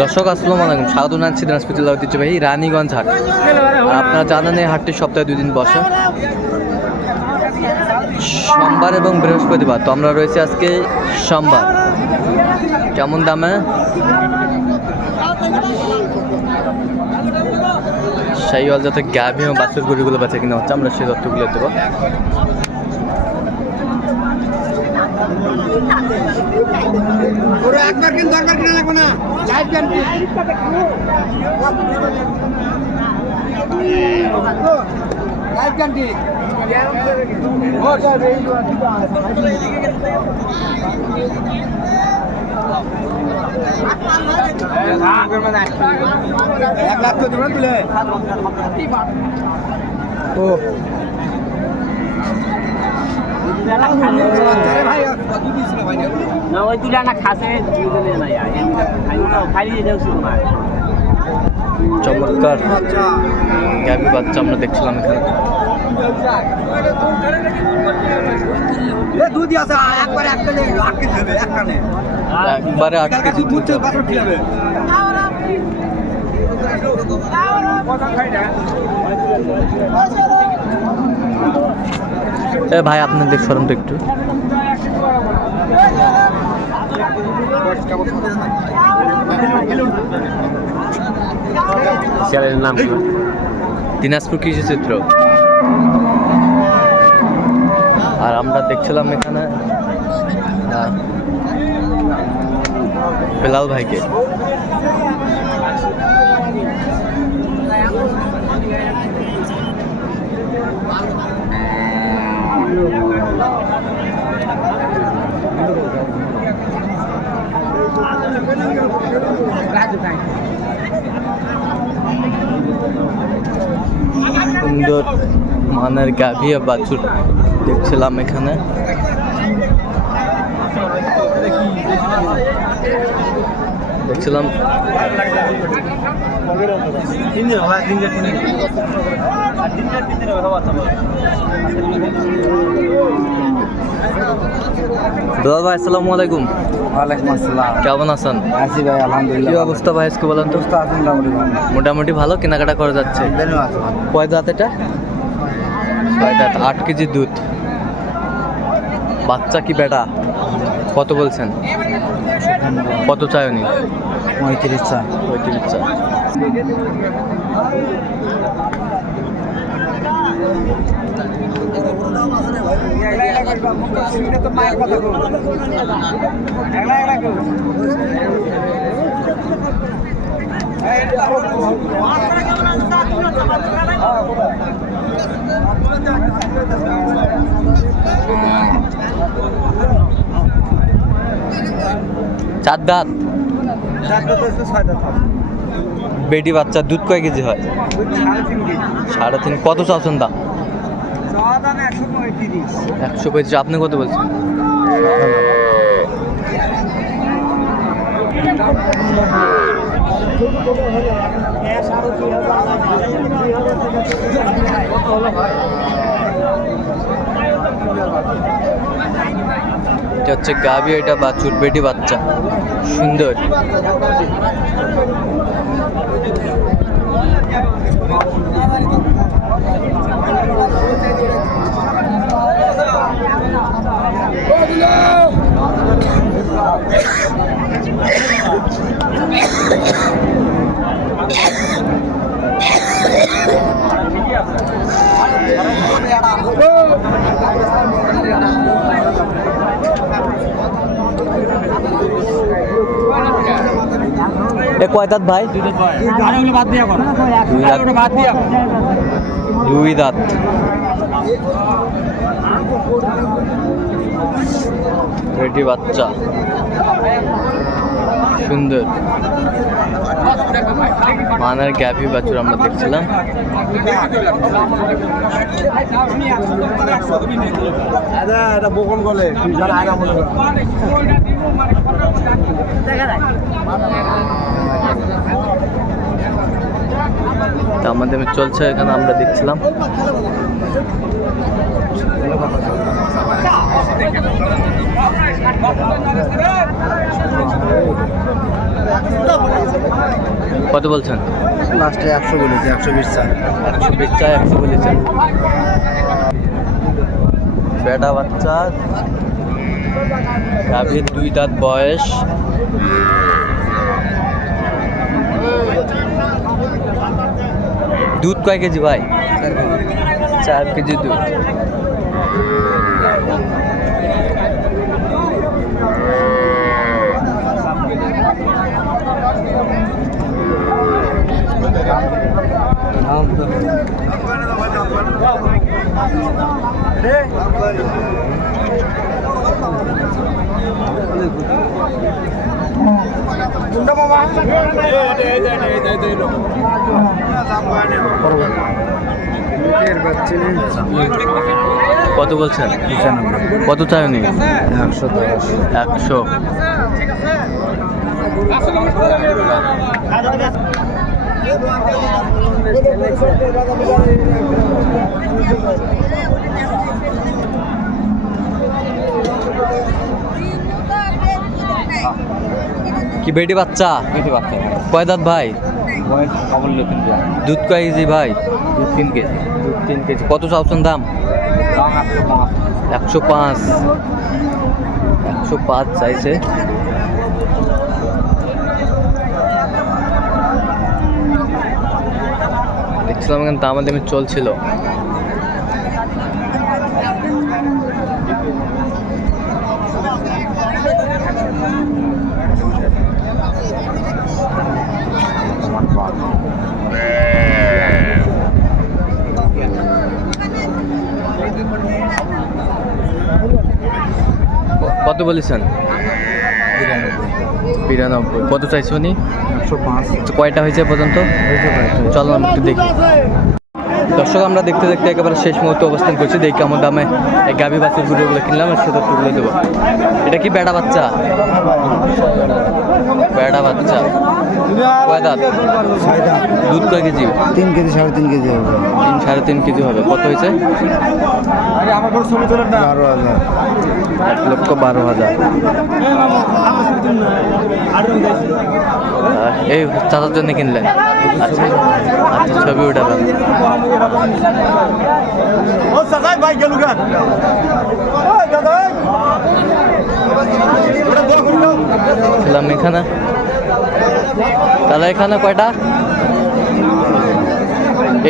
দর্শক, আসসালামু আলাইকুম। স্বাগত জানাচ্ছি দিনাজপুর জেলা ঐতিহ্যবাহী রানীগঞ্জ হাট। আর আপনারা জানেন এই হাটটি সপ্তাহে দুই দিন বসে। সোমবার এবং বৃহস্পতিবার, তো আমরা রয়েছি আজকে সোমবার। কেমন দামে? সেই অল যাতে গ্যাবি এবং বাসের গরুগুলো বেচা কিনা হচ্ছে, আমরা সেই তথ্যগুলো দেবো। ওরা একবার কিন্তু দরকার কিনা লাগবে না। এক লাখ তো দেবেন তুলে। ও। না ওই তুলে না খাসে দুজনে না খালি খালি শুধু না চমৎকার। গ্যাবি বাচ্চা আমরা দেখছিলাম এখানে। এ দুধ আছে একবার আট কেজি দুধ ভাই সরম তো একটু। নাম কি? দিনাজপুর কৃষি চিত্র আর আমরা দেখছিলাম এখানে বেলাল ভাইকে। সুন্দর মানের গাভী বাছুর দেখছিলাম এখানে। দেখছিলাম। তিন বেলাল ভাই আসসালামু আলাইকুম। ওয়ালাইকুম আসসালাম। কেমন আছেন? আছি ভাই কি আলহামদুলিল্লাহ অবস্থা ভাই আজকে বলেন তো? সুস্থ আছেন মোটামুটি ভালো। মোটামুটি ভালো কেনাকাটা করা যাচ্ছে। কয় দাঁত এটা? ছয় দাঁত? আট কেজি দুধ। বাচ্চা কি বেটা? কত বলছেন? কত চাই উনি পঁয়ত্রিশ চা। পঁয়ত্রিশ চা। চার দাঁত? বেটি বাচ্চা দুধ কয় কেজি হয়? সাড়ে তিন। কত চাচ্ছেন দাম? একশো পঁয়ত্রিশ আপনি কত বলছেন? এটা হচ্ছে গাভি এটা বাছুর বেটি বাচ্চা। সুন্দর। Go! এ কয় দাঁত ভাই? দুই দাঁত। বেটি বাচ্চা। সুন্দর। মানের গ্যাপি বাছুর আমরা দেখছিলাম। তা আমাদের চলছে এখানে আমরা দেখছিলাম। কত বলছেন? লাস্টে একশো বলেছি একশো বিশ চাই। একশো বিশ চাই একশো বলেছেন। বেটা বাচ্চা গাভীর দুই দাঁত বয়স। দুধ কয় কেজি ভাই? চার কেজি। দুধ। কত বলছেন? কত চাই উনি একশো একশো। কি বেটি বাচ্চা? বেটি বাচ্চা। কয়দাত ভাই? দুধ কয় কেজি ভাই? দু তিন কেজি। দুধ তিন কেজি। কত চাওছেন দাম একশো পাঁচ। একশো পাঁচ চাইছে। দেখছিলাম এখানে দামাদামি চলছিল। কত বলেছেন? বিরানব্বই। কত চাইছো উনি? একশো পাঁচ। কয়টা হয়েছে পর্যন্ত? চলো আমরা একটু দেখি। দর্শক আমরা দেখতে দেখতে একেবারে শেষ মুহূর্তে অবস্থান করছি। দেখি কেমন দামে এই গাভী বাচ্চার গুঁড়োগুলো কিনলাম আর সেটা তুলে দেবো। এটা কি বেড়া বাচ্চা? বেড়া বাচ্চা। কয় দাঁত? দুধ কয় কেজি? তিন কেজি সাড়ে তিন কেজি হবে। তিন সাড়ে তিন কেজি হবে। কত হয়েছে? বারো হাজার। এক লক্ষ বারো হাজার। এই চাচার জন্য কিনলেন। আচ্ছা আচ্ছা ছবি উঠাবেন ছিলাম এখানে। তাহলে এখানে কয়টা?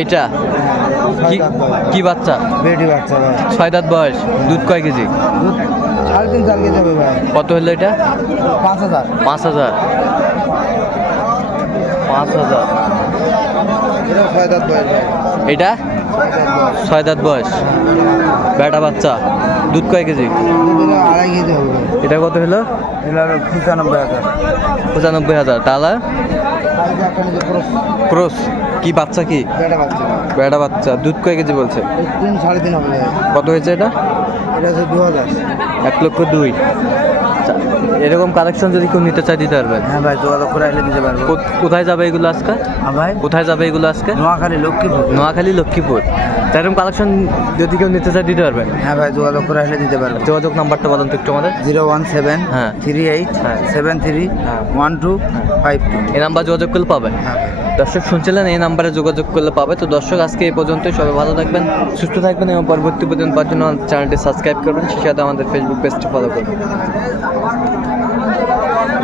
এইটা। কি কি বাচ্চা? বেটি বাচ্চা ভাই। ছয় দাঁত বয়স। দুধ কয় কেজি? সাড়ে তিন চার কেজি হবে ভাই। কত হলো এটা? পাঁচ হাজার। পাঁচ হাজার। পাঁচ হাজার। এটা ছয় দাঁত বয়স এটা? ছয় দাঁত বয়স। বেটা বাচ্চা। দুধ কয় কেজি? আড়াই কেজি হবে। এটা কত হলো? এটা পঁচানব্বই হাজার। পঁচানব্বই হাজার। তাহলে ক্রস। কি বাচ্চা কি? বেটা বাচ্চা। দুধ কয় কেজি বলছে? তিন সাড়ে তিন হবে। কত হয়েছে এটা? এটা হচ্ছে দু হাজার। এক লক্ষ দুই। আচ্ছা, এরকম কালেকশন যদি কেউ নিতে চায় দিতে পারবেন হ্যাঁ ভাই যোগাযোগ করে আসলে দিতে পারব। কোথায় যাবে এগুলো আজকে? হ্যাঁ ভাই? কোথায় যাবে এগুলো আজকে? নোয়াখালী লক্ষ্মীপুর। নোয়াখালী লক্ষ্মীপুর। এরকম কালেকশন যদি কেউ নিতে চায় দিতে পারবেন হ্যাঁ ভাই যোগাযোগ করে আসলে দিতে পারব। যোগাযোগ নাম্বারটা বলেন তো একটু আমাদের। জিরো ওয়ান সেভেন হ্যাঁ। থ্রি এইট হ্যাঁ। সেভেন থ্রি হ্যাঁ। One two five two. এই নাম্বার যোগাযোগ করলে পাবেন হ্যাঁ দর্শক শুনছিলেন এই নাম্বারে যোগাযোগ করলে পাবে। তো দর্শক আজকে এই পর্যন্তই। সবাই ভালো থাকবেন সুস্থ থাকবেন এবং পরবর্তী পর্যন্ত পাওয়ার জন্য চ্যানেলটি সাবস্ক্রাইব করবেন। সেই সাথে আমাদের ফেসবুক পেজটি ফলো করবেন।